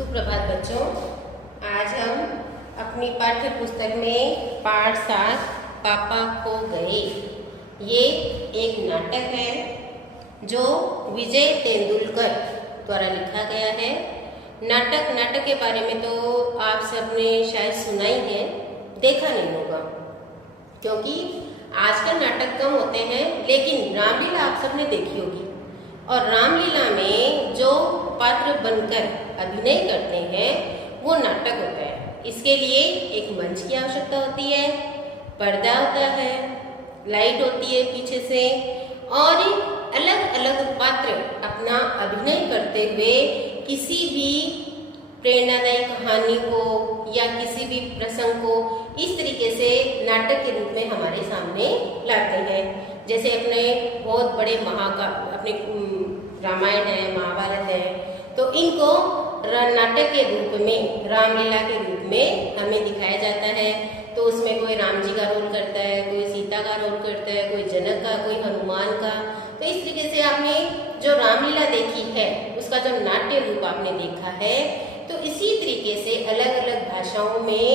सुप्रभात बच्चों। आज हम अपनी पाठ्य पुस्तक में पाठ 7 पापा खो गए, ये एक नाटक है जो विजय तेंदुलकर द्वारा लिखा गया है। नाटक के बारे में तो आप सबने शायद सुना ही है, देखा नहीं होगा, क्योंकि आजकल नाटक कम होते हैं, लेकिन रामलीला आप सबने देखी होगी। और रामलीला में जो पात्र बनकर अभिनय करते हैं वो नाटक होता है। इसके लिए एक मंच की आवश्यकता होती है, पर्दा होता है, लाइट होती है पीछे से, और अलग अलग पात्र अपना अभिनय करते हुए किसी भी प्रेरणादायी कहानी को या किसी भी प्रसंग को इस तरीके से नाटक के रूप में हमारे सामने लाते हैं। जैसे अपने बहुत बड़े अपने रामायण है, महाभारत है, तो इनको नाटक के रूप में, रामलीला के रूप में हमें दिखाया जाता है। तो उसमें कोई राम जी का रोल करता है, कोई सीता का रोल करता है, कोई जनक का, कोई हनुमान का। तो इस तरीके से आपने जो रामलीला देखी है उसका जो नाट्य रूप आपने देखा है, तो इसी तरीके से अलग अलग भाषाओं में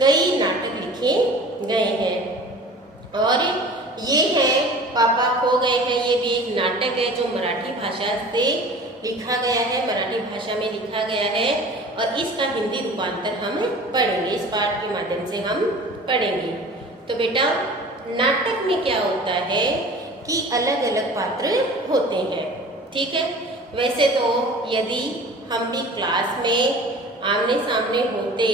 कई नाटक लिखे गए हैं। और ये है पापा खो गए हैं, ये भी एक नाटक है जो मराठी भाषा से लिखा गया है, मराठी भाषा में लिखा गया है, और इसका हिंदी रूपांतर हम पढ़ेंगे, इस पाठ के माध्यम से हम पढ़ेंगे। तो बेटा, नाटक में क्या होता है कि अलग अलग पात्र होते हैं, ठीक है। वैसे तो यदि हम भी क्लास में आमने सामने होते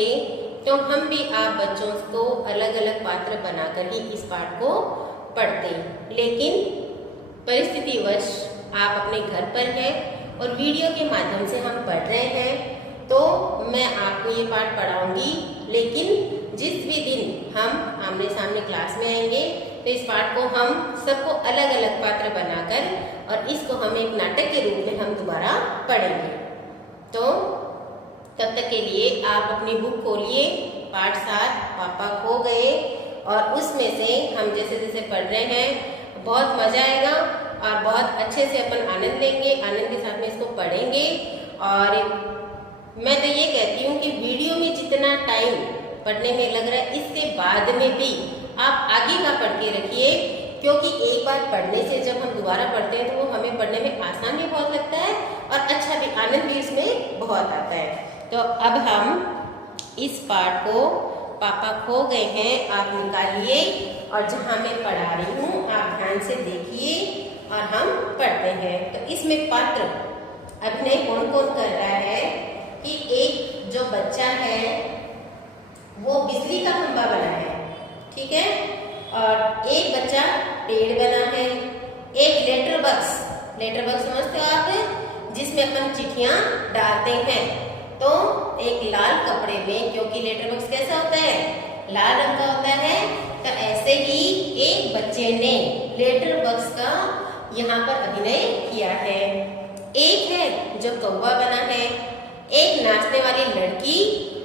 तो हम भी आप बच्चों को अलग अलग पात्र बनाकर ही इस पाठ को पढ़ते, लेकिन परिस्थितिवश आप अपने घर पर हैं और वीडियो के माध्यम से हम पढ़ रहे हैं, तो मैं आपको ये पाठ पढ़ाऊंगी। लेकिन जिस भी दिन हम आमने सामने क्लास में आएंगे तो इस पाठ को हम सबको अलग अलग पात्र बनाकर और इसको हम एक नाटक के रूप में हम दोबारा पढ़ेंगे। तो तब तक के लिए आप अपनी बुक खोलिए, पाठ 7 पापा खो गए, और उसमें से हम जैसे जैसे पढ़ रहे हैं बहुत मजा आएगा और बहुत अच्छे से अपन आनंद लेंगे, आनंद के साथ में इसको पढ़ेंगे। और मैं तो ये कहती हूँ कि वीडियो में जितना टाइम पढ़ने में लग रहा है, इसके बाद में भी आप आगे का पढ़ के रखिए, क्योंकि एक बार पढ़ने से जब हम दोबारा पढ़ते हैं तो वो हमें पढ़ने में आसान भी बहुत लगता है और अच्छा भी, आनंद भी इसमें बहुत आता है। तो अब हम इस पाठ को पापा खो गए हैं आप निकालिए, और जहाँ मैं पढ़ा रही हूँ आप ध्यान से देखिए और हम पढ़ते हैं। तो इसमें पात्र अभिनय कौन कौन कर रहा है कि एक जो बच्चा है वो बिजली का खंभा बना है, ठीक है, और एक बच्चा पेड़ बना है, एक लेटर बॉक्स समझते हो आप, जिसमें अपन चिट्ठियां डालते हैं, तो एक लाल कपड़े में, क्योंकि लेटर बॉक्स कैसा होता है, लाल रंग का होता है, तो ऐसे ही एक बच्चे ने लेटर बॉक्स का यहाँ पर अभिनय किया है। एक है जो कौवा बना है, एक नाचने वाली लड़की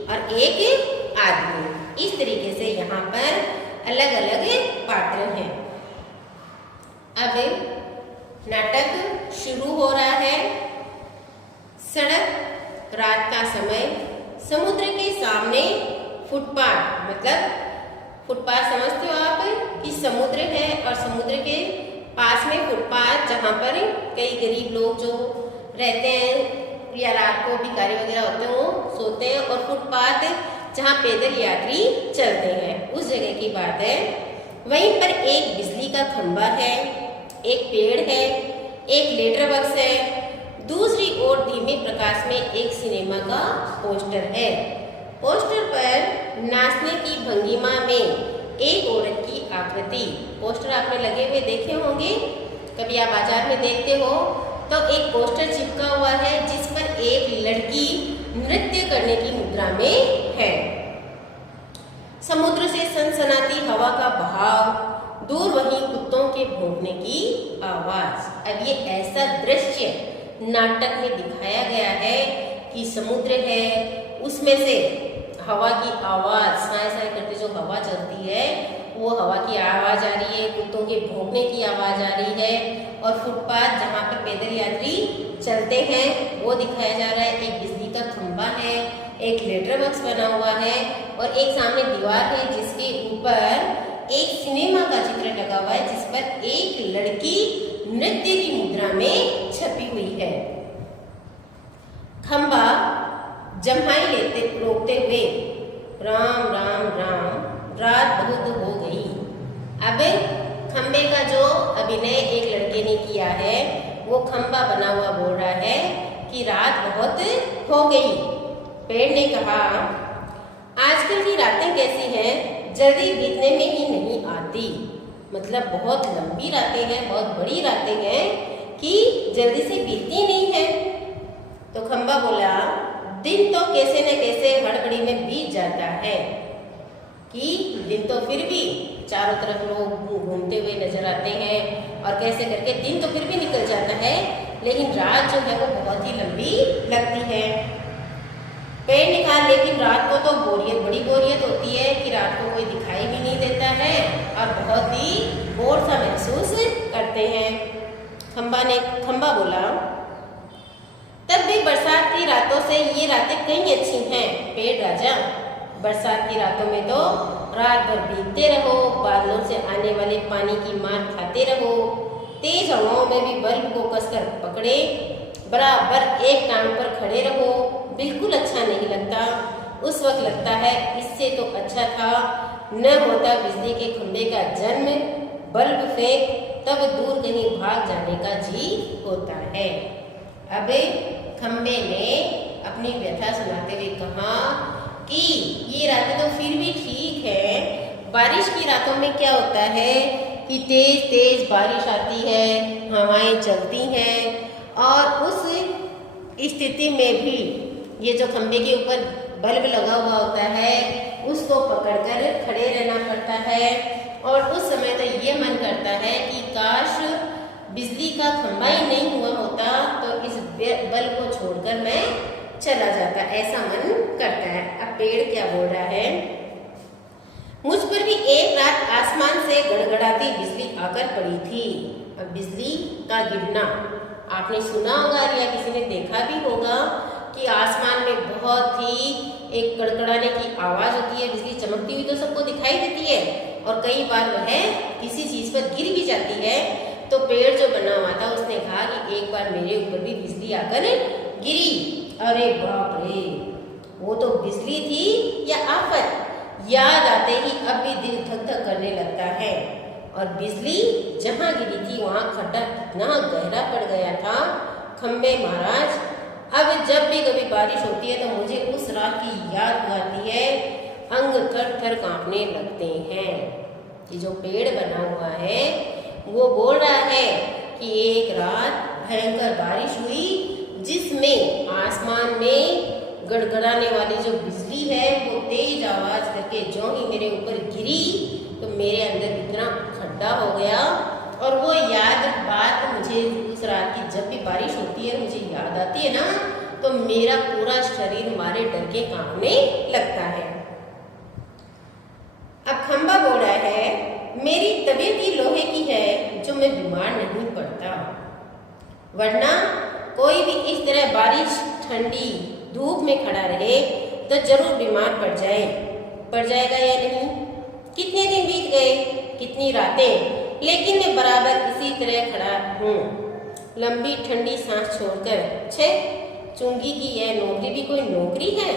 और एक आदमी। इस तरीके से यहाँ पर अलग अलग पात्र हैं। अब नाटक शुरू हो रहा है। सड़क, रात का समय, समुद्र के सामने फुटपाथ, मतलब फुटपाथ समझते हो आप कि समुद्र है और समुद्र के पास में फुटपाथ, जहाँ पर कई गरीब लोग जो रहते हैं या रात को भिखारी वगैरह होते हैं वो सोते हैं, और फुटपाथ जहाँ पैदल यात्री चलते हैं, उस जगह की बात है। वहीं पर एक बिजली का खंभा है, एक पेड़ है, एक लेटर बॉक्स है, दूसरी ओर धीमे प्रकाश में एक सिनेमा का पोस्टर है। पोस्टर पर नाचने की भंगिमा में एक औरत की आकृति। पोस्टर आपने लगे हुए देखे होंगे, कभी आप बाजार में देखते हो तो एक पोस्टर चिपका हुआ है जिस पर एक लड़की नृत्य करने की मुद्रा में है। समुद्र से सनसनाती हवा का बहाव, दूर वहीं कुत्तों के भौंकने की आवाज। अब ये ऐसा दृश्य नाटक में दिखाया गया है कि समुद्र है, उसमें से हवा की आवाज, साए साए करते जो हवा चलती है वो हवा की आवाज आ रही है, कुत्तों के भौंकने की आवाज आ रही है, और फुटपाथ जहाँ पे पैदल यात्री चलते हैं वो दिखाया जा रहा है। एक बिजली बिजली का खंभा है, एक लेटर बॉक्स बना हुआ है और एक सामने दीवार है जिसके ऊपर एक सिनेमा का चित्र लगा हुआ है जिस पर एक लड़की नृत्य की मुद्रा में छपी हुई है। खंभा जम्हाई लेते रोकते हुए राम राम राम रात बहुत हो गई। अब खंबे का जो अभिनय एक लड़के ने किया है वो खंबा बना हुआ बोल रहा है कि रात बहुत हो गई। पेड़ ने कहा आजकल की रातें कैसी हैं, जल्दी बीतने में ही नहीं आती। मतलब बहुत लंबी रातें हैं, बहुत बड़ी रातें हैं कि जल्दी से बीतती नहीं है। तो खंबा बोला दिन तो कैसे न कैसे हड़बड़ी में बीत जाता है कि दिन तो फिर भी चारों तरफ लोग घूमते हुए नजर आते हैं और कैसे करके दिन तो फिर भी निकल जाता है, लेकिन रात जो है वो बहुत ही लंबी लगती है। पेड़ ने कहा लेकिन रात को तो बड़ी बोरियत होती है कि रात को कोई दिखाई भी नहीं देता है और बहुत ही बोर सा महसूस करते हैं। खंबा बोला तब भी बरसात की रातों से ये रातें कहीं अच्छी हैं पेड़ राजा। बरसात की रातों में तो रात भर भीगते रहो, बादलों से आने वाले पानी की मार खाते रहो, तेज हवाओं में भी बल्ब को कसकर पकड़े, बराबर एक टांग पर खड़े रहो, बिल्कुल अच्छा नहीं लगता। उस वक्त लगता है इससे तो अच्छा था न होता बिजली के खंभे का जन्म, बल्ब फेंक तब दूर कहीं भाग जाने का जी होता है। अब खंबे ने अपनी व्यथा सुनाते हुए कहा कि ये रातें तो फिर भी ठीक है, बारिश की रातों में क्या होता है कि तेज तेज बारिश आती है, हवाएं चलती हैं और उस स्थिति में भी ये जो खंबे के ऊपर बल्ब लगा हुआ होता है उसको पकड़कर खड़े रहना पड़ता है और उस समय तो ये मन करता है कि काश बिजली का खंभा ही नहीं हुआ होता तो इस बल्ब को छोड़कर मैं चला जाता, ऐसा मन करता है। अब पेड़ क्या बोल रहा है, मुझ पर भी एक रात आसमान से गड़गड़ाती बिजली आकर पड़ी थी। अब बिजली का गिरना आपने सुना होगा या किसी ने देखा भी होगा कि आसमान में बहुत ही एक कड़कड़ाने की आवाज होती है, बिजली चमकती हुई तो सबको दिखाई देती है और कई बार वह किसी चीज पर गिर भी जाती है। तो पेड़ जो बना हुआ था उसने कहा कि एक बार मेरे ऊपर भी बिजली आकर गिरी। अरे बाप रे, वो तो बिजली थी या आफत, याद आते ही अब भी दिल धक धक करने लगता है। और बिजली जहां गिरी थी वहां खड्डा कितना गहरा पड़ गया था। खंबे महाराज, अब जब भी कभी बारिश होती है तो मुझे उस रात की याद आती है, अंग थर थर कांपने लगते हैं। ये जो पेड़ बना हुआ है वो बोल रहा है कि एक रात भयंकर बारिश हुई जिसमें आसमान में गड़गड़ाने वाली जो बिजली है वो तेज आवाज करके जो ही मेरे ऊपर गिरी तो मेरे अंदर इतना खड्डा हो गया और वो याद बात मुझे उस रात की जब भी बारिश होती है मुझे याद आती है ना तो मेरा पूरा शरीर मारे डर के कांपने लगता है। अब खंबा बोल रहा है मेरी तबीयत ही लोहे की है जो मैं बीमार नहीं पड़ता, वरना कोई भी इस तरह बारिश ठंडी धूप में खड़ा रहे तो जरूर बीमार पड़ जाएगा या नहीं। कितने दिन बीत गए, कितनी रातें, लेकिन मैं बराबर इसी तरह खड़ा हूँ, लंबी ठंडी सांस छोड़कर। छे, चुंगी की यह नौकरी भी कोई नौकरी है।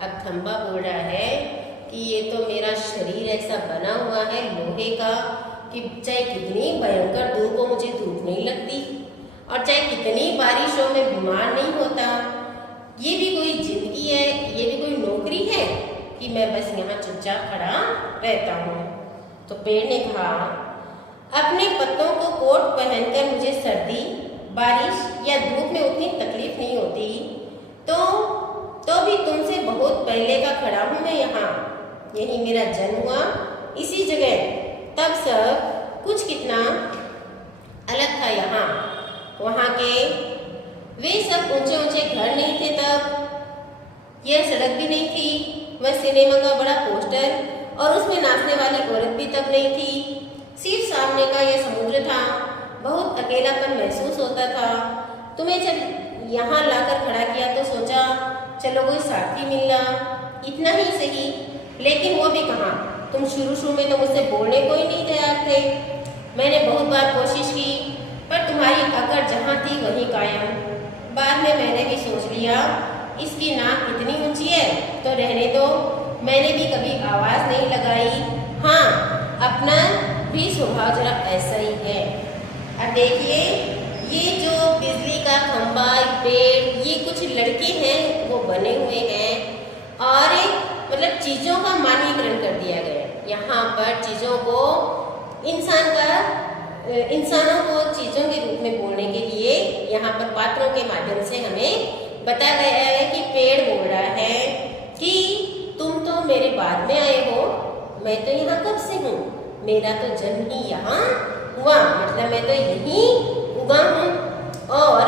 अब खंबा बोल रहा है कि ये तो मेरा शरीर ऐसा बना हुआ है लोहे का कि चाहे कितनी भयंकर धूप हो मुझे धूप नहीं लगती और चाहे कितनी बारिश हो मैं बीमार नहीं होता। ये भी कोई जिंदगी है, ये भी कोई नौकरी है कि मैं बस यहाँ चुपचाप खड़ा रहता हूँ। तो पेड़ ने कहा अपने पत्तों को कोट पहनकर मुझे सर्दी बारिश या धूप में उतनी तकलीफ नहीं होती, तो भी तुमसे बहुत पहले का खड़ा हूँ मैं यहाँ। यही मेरा जन्म हुआ, इसी जगह। तब सब कुछ कितना अलग था यहाँ, वहाँ के वे सब ऊंचे ऊंचे घर नहीं थे, तब यह सड़क भी नहीं थी, वह सिनेमा का बड़ा पोस्टर और उसमें नाचने वाली औरत भी तब नहीं थी। सिर्फ सामने का यह समुद्र था, बहुत अकेलापन महसूस होता था। तुम्हें जब यहाँ लाकर खड़ा किया तो सोचा चलो कोई साथी मिलना, इतना ही सही। लेकिन वो भी कहाँ, तुम शुरू में तो मुझसे बोलने को ही नहीं तैयार थे। मैंने बहुत बार कोशिश की पर तुम्हारी अकड़ जहाँ थी वहीं कायम। बाद में मैंने भी सोच लिया इसकी नाक इतनी ऊंची है तो रहने दो, मैंने भी कभी आवाज़ नहीं लगाई। हाँ, अपना भी स्वभाव जरा ऐसा ही है। अब देखिए ये जो बिजली का खंभा, पेड़, ये कुछ लड़के हैं वो बने हुए हैं और मतलब चीज़ों का मानवीकरण कर दिया गया। यहाँ पर चीज़ों को इंसानों को चीज़ों के रूप में बोलने के लिए यहाँ पर पात्रों के माध्यम से हमें बताया गया है कि पेड़ बोल रहा है कि तुम तो मेरे बाद में आए हो, मैं तो यहाँ कब से हूँ, मेरा तो जन्म ही यहाँ हुआ, मतलब मैं तो यहीं उगा हूँ। और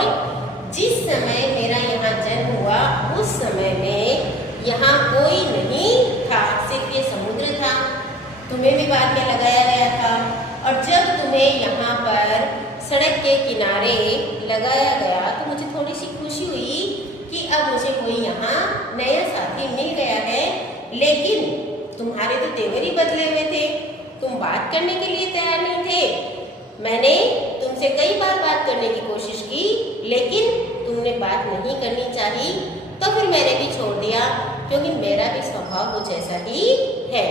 जिस समय मेरा यहाँ जन्म हुआ उस समय में यहाँ कोई नहीं था, सिर्फ ये समुद्र था। तुम्हें भी बाद में लगाया गया था और जब तुम्हें यहाँ पर सड़क के किनारे लगाया गया तो मुझे थोड़ी सी खुशी हुई कि अब मुझे कोई यहाँ नया साथी मिल गया है। लेकिन तुम्हारे तो तेवर ही बदले हुए थे, तुम बात करने के लिए तैयार नहीं थे। मैंने तुमसे कई बार बात करने की कोशिश की लेकिन तुमने बात नहीं करनी चाहिए, तो फिर मैंने भी छोड़ दिया क्योंकि मेरा भी स्वभाव कुछ ऐसा ही है।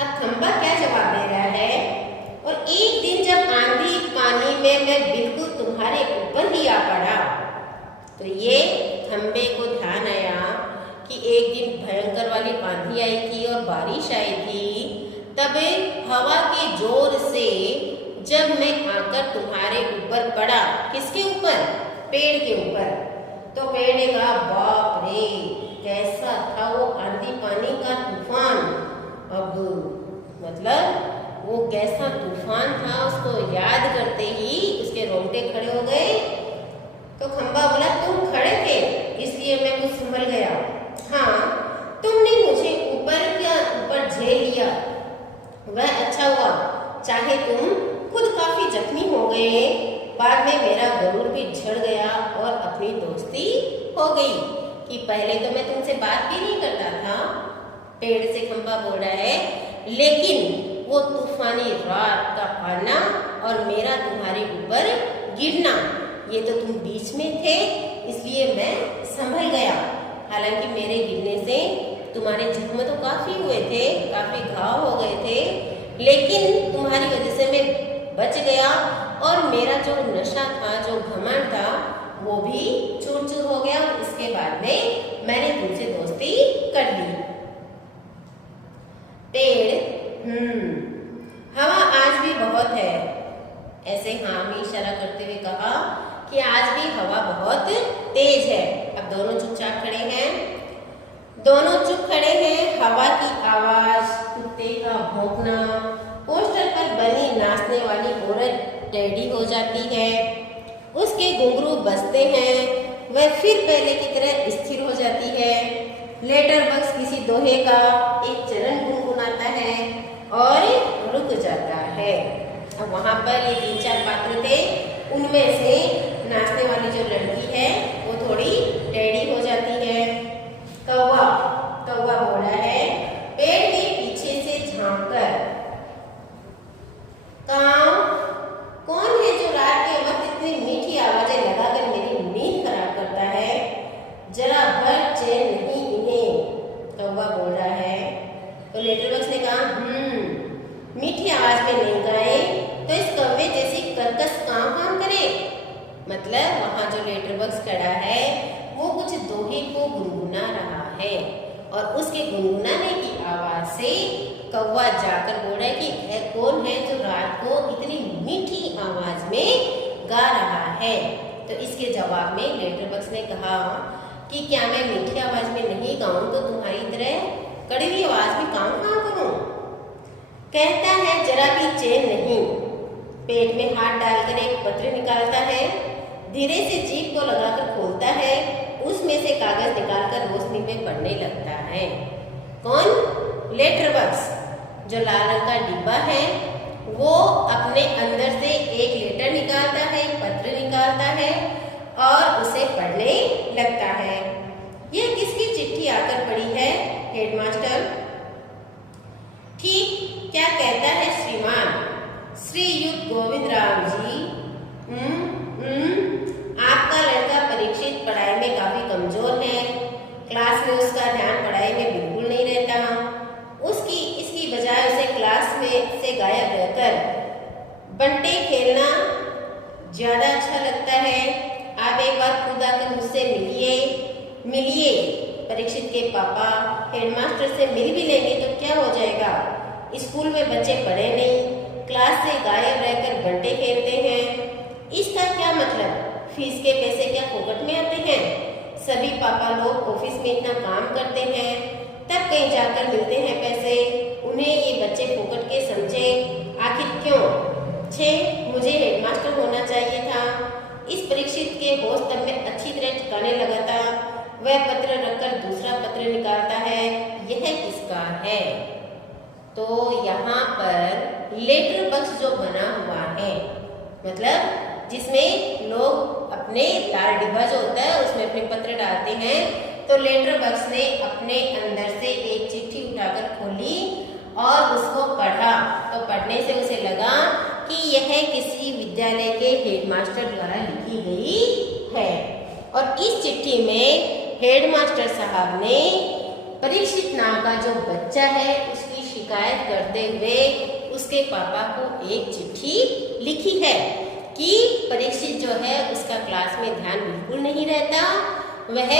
अब खंबा क्या जवाब दे रहा है, और एक दिन जब आंधी पानी में मैं बिल्कुल तुम्हारे ऊपर ही आ पड़ा तो ये खंबे को ध्यान आया कि एक दिन भयंकर वाली आंधी आई थी और बारिश आई थी। तब हवा के जोर से जब मैं आकर तुम्हारे ऊपर पड़ा, किसके ऊपर, पेड़ के ऊपर, तो पेड़ ने कहा बाप रे कैसा था वो आंधी पानी का तूफान। अब मतलब वो कैसा तूफान था उसको याद करते ही उसके रोंगटे खड़े हो गए। तो खंबा बोला तुम खड़े थे इसलिए मैं कुछ संभल गया। हाँ, तुमने मुझे ऊपर झेल लिया, वह अच्छा हुआ, चाहे तुम खुद काफी जख्मी हो गए। बाद में मेरा गरूर भी झड़ गया और अपनी दोस्ती हो गई कि पहले तो मैं तुमसे बात भी नहीं करता था, पेड़ से खंबा बोल रहा है, लेकिन वो तूफानी रात का आना और मेरा तुम्हारे ऊपर गिरना, ये तो तुम बीच में थे इसलिए मैं संभल गया। हालांकि मेरे गिरने से तुम्हारे जख्म तो काफी हुए थे, काफी घाव हो गए थे, लेकिन तुम्हारी वजह से मैं बच गया और मेरा जो नशा था, जो घमंड था, वो भी चूर चूर हो गया और इसके बाद में मैंने तुमसे दोस्ती कर ली। पेड़ हवा आज भी बहुत है, ऐसे हाँ में इशारा करते हुए कहा कि आज भी हवा बहुत तेज है। अब दोनों चुपचाप खड़े हैं, दोनों चुप खड़े हैं। हवा की आवाज, कुत्ते का भौंकना, पोस्टर पर बनी नाचने वाली औरत टेढ़ी हो जाती है, उसके घुंघरू बजते हैं, वह फिर पहले की तरह स्थिर हो जाती है। लेटर बॉक्स किसी दोहे का एक चरण गुनगुनाता है और रुक जाता है। अब वहाँ पर ये 3-4 पात्र थे, उनमें से नाचने वाली जो लड़की है वो थोड़ी टेढ़ी हो जाती है। कौवा बोल रहा है पेड़ के पीछे से झांककर, कौन है जो रात के वक्त इतनी मीठी आवाजें लगाकर मेरी नींद खराब करता है, जरा भर चैन नहीं इन्हें, कौवा बोल रहा है। तो लेटर बॉक्स ने कहा मीठी आवाज में नहीं गाए तो इस कौवे जैसी कर्कश काम करे। मतलब वहाँ जो लेटर बॉक्स खड़ा है वो कुछ दोहे को गुनगुना रहा है और उसके गुनगुनाने की आवाज से कौवा जाकर बोल रहा है कि कौन है जो रात को इतनी मीठी आवाज में गा रहा है। तो इसके जवाब में लेटर बॉक्स ने कहा कि क्या मैं मीठी आवाज में नहीं गाऊं तो तुम्हारी तरह कड़वी आवाज में काम कहाँ करूं। कहता है जरा भी चैन नहीं, पेट में हाथ डालकर एक पत्र निकालता है, धीरे से जीभ को लगाकर खोलता है, उसमें से कागज निकालकर रोशनी में पढ़ने लगता है। कौन? Letter box. जो लाल रंग का डिब्बा है वो अपने अंदर से एक लेटर निकालता है, एक पत्र निकालता है और गोविंद राम जी, आपका लड़का परीक्षित पढ़ाई में काफी कमजोर है। क्लास में उसका ध्यान पढ़ाई में बिल्कुल नहीं रहता। इसकी बजाय उसे क्लास में से गायब रहकर बंटे खेलना ज्यादा अच्छा लगता है। आप एक बार खुद आकर मुझसे मिलिए। परीक्षित के पापा हेडमास्टर से मिल भी लेंगे तो क्या हो जाएगा? स्कूल में बच्चे पढ़े नहीं, क्लास से गायब रहकर बंटे खेलते हैं। इसका क्या मतलब? फीस के पैसे क्या फोकट में आते हैं? सभी पापा लोग ऑफिस में इतना काम करते हैं, तब कहीं जाकर मिलते हैं पैसे। उन्हें ये बच्चे फोकट के समझे, आखिर क्यों? मुझे हेडमास्टर होना चाहिए था। इस परीक्षित के होश तब में अच्छी तरह ठिकाने लगा था। वह पत्र रखकर दूसरा पत्र निकालता है। यह किसका है? तो यहाँ पर लेटर बॉक्स जो बना हुआ है, मतलब जिसमें लोग अपने लाल डिब्बा जो होता है उसमें अपने पत्र डालते हैं, तो लेटर बॉक्स ने अपने अंदर से एक चिट्ठी उठाकर खोली और उसको पढ़ा। तो पढ़ने से उसे लगा कि यह किसी विद्यालय के हेडमास्टर द्वारा लिखी गई है और इस चिट्ठी में हेडमास्टर साहब ने परीक्षित नाम का जो बच्चा है उसकी शिकायत करते हुए उसके पापा को एक चिट्ठी लिखी है कि परीक्षित जो है उसका क्लास में ध्यान बिल्कुल नहीं रहता। वह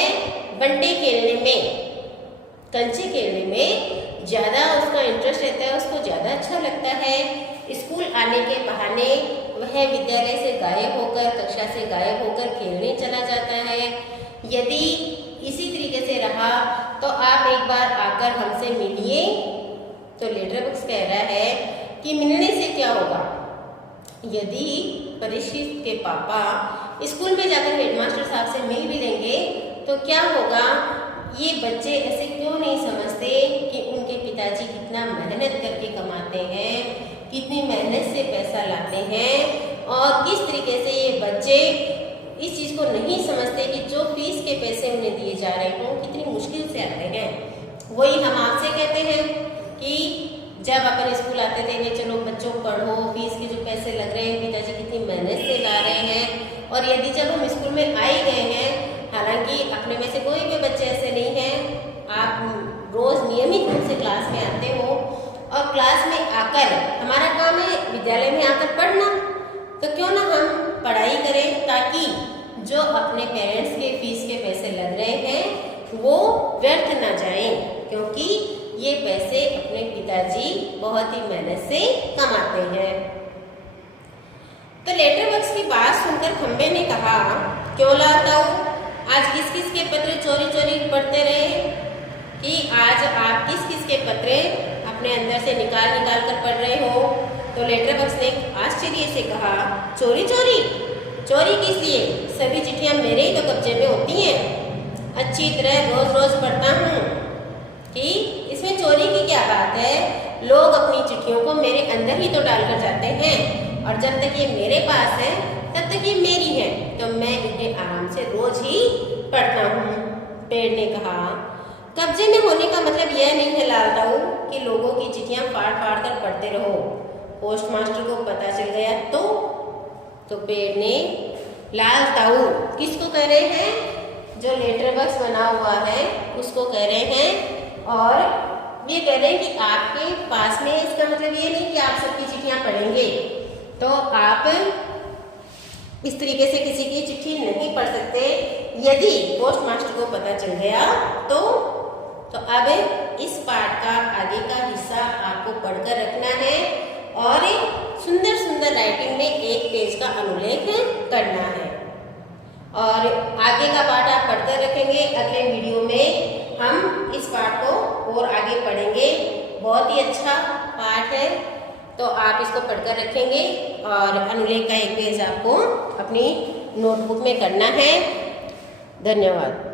बंटे खेलने में, कंचे खेलने में ज़्यादा उसका इंटरेस्ट रहता है, उसको ज़्यादा अच्छा लगता है। स्कूल आने के बहाने वह विद्यालय से गायब होकर, कक्षा से गायब होकर खेलने चला जाता है। यदि इसी तरीके से रहा तो आप एक बार आकर हमसे मिलिए। तो लेटर बॉक्स कह रहा है कि मिलने से क्या होगा? यदि परीक्षित के पापा स्कूल में जाकर हेडमास्टर साहब से मिल भी लेंगे तो क्या होगा? ये बच्चे ऐसे क्यों नहीं समझते कि उनके पिताजी कितना मेहनत करके कमाते हैं, कितनी मेहनत से पैसा लाते हैं और किस तरीके से ये बच्चे इस चीज़ को नहीं समझते कि जो फीस के पैसे उन्हें दिए जा रहे हों कितनी मुश्किल से आते हैं। वही हम आपसे कहते हैं कि जब अपन स्कूल आते थे कि चलो बच्चों पढ़ो, फीस के जो पैसे लग रहे हैं पिताजी कितनी मेहनत से ला रहे हैं। और यदि जब हम स्कूल में आ ही गए हैं, हालांकि अपने में से कोई भी बच्चे ऐसे नहीं हैं, आप रोज़ नियमित रूप से क्लास में आते हो और क्लास में आकर हमारा काम है विद्यालय में आकर पढ़ना, तो क्यों ना हम पढ़ाई करें ताकि जो अपने पेरेंट्स के फीस के पैसे लग रहे हैं वो व्यर्थ ना जाएं, क्योंकि ये पैसे अपने पिताजी बहुत ही मेहनत से कमाते हैं। तो लेटर बॉक्स की बात सुनकर खंबे ने कहा, क्यों लाता हूँ? आज किस किस के पत्र चोरी चोरी पढ़ते रहे कि आज आप किस किस के पत्र अपने अंदर से निकाल कर पढ़ रहे हो? तो लेटर बॉक्स ने आश्चर्य से कहा, चोरी चोरी किस लिए? सभी चिट्ठियाँ मेरे ही तो कब्जे में होती हैं। अच्छी तरह रोज रोज पढ़ता हूँ कि इसमें चोरी की क्या बात है? लोग अपनी चिट्ठियों को मेरे अंदर ही तो डालकर जाते हैं और जब तक ये मेरे पास है तब तक ये मेरी है, तो मैं इन्हें आराम से रोज ही पढ़ता हूँ। पेड़ ने कहा, कब्जे में होने का मतलब यह नहीं है लाल ताऊ कि लोगों की चिट्ठियाँ फाड़ फाड़ कर पढ़ते रहो। पोस्ट मास्टर को पता चल गया तो पेड़ ने, लाल ताऊ किसको कह रहे हैं? जो लेटर बॉक्स बना हुआ है उसको कह रहे हैं। और ये कह रहे हैं कि आपके पास में, इसका मतलब ये नहीं कि आप सबकी चिट्ठियाँ पढ़ेंगे, तो आप इस तरीके से किसी की चिट्ठी नहीं पढ़ सकते। यदि पोस्ट मास्टर को पता चल गया तो अब इस पाठ का आगे का हिस्सा आपको पढ़कर रखना है और सुंदर सुंदर राइटिंग में एक पेज का अनुलेख करना है। और आगे का पाठ आप पढ़कर रखेंगे। अगले वीडियो में हम इस पाठ को और आगे पढ़ेंगे। बहुत ही अच्छा पाठ है, तो आप इसको पढ़कर रखेंगे और अनुलेख का एक पेज आपको अपनी नोटबुक में करना है। धन्यवाद।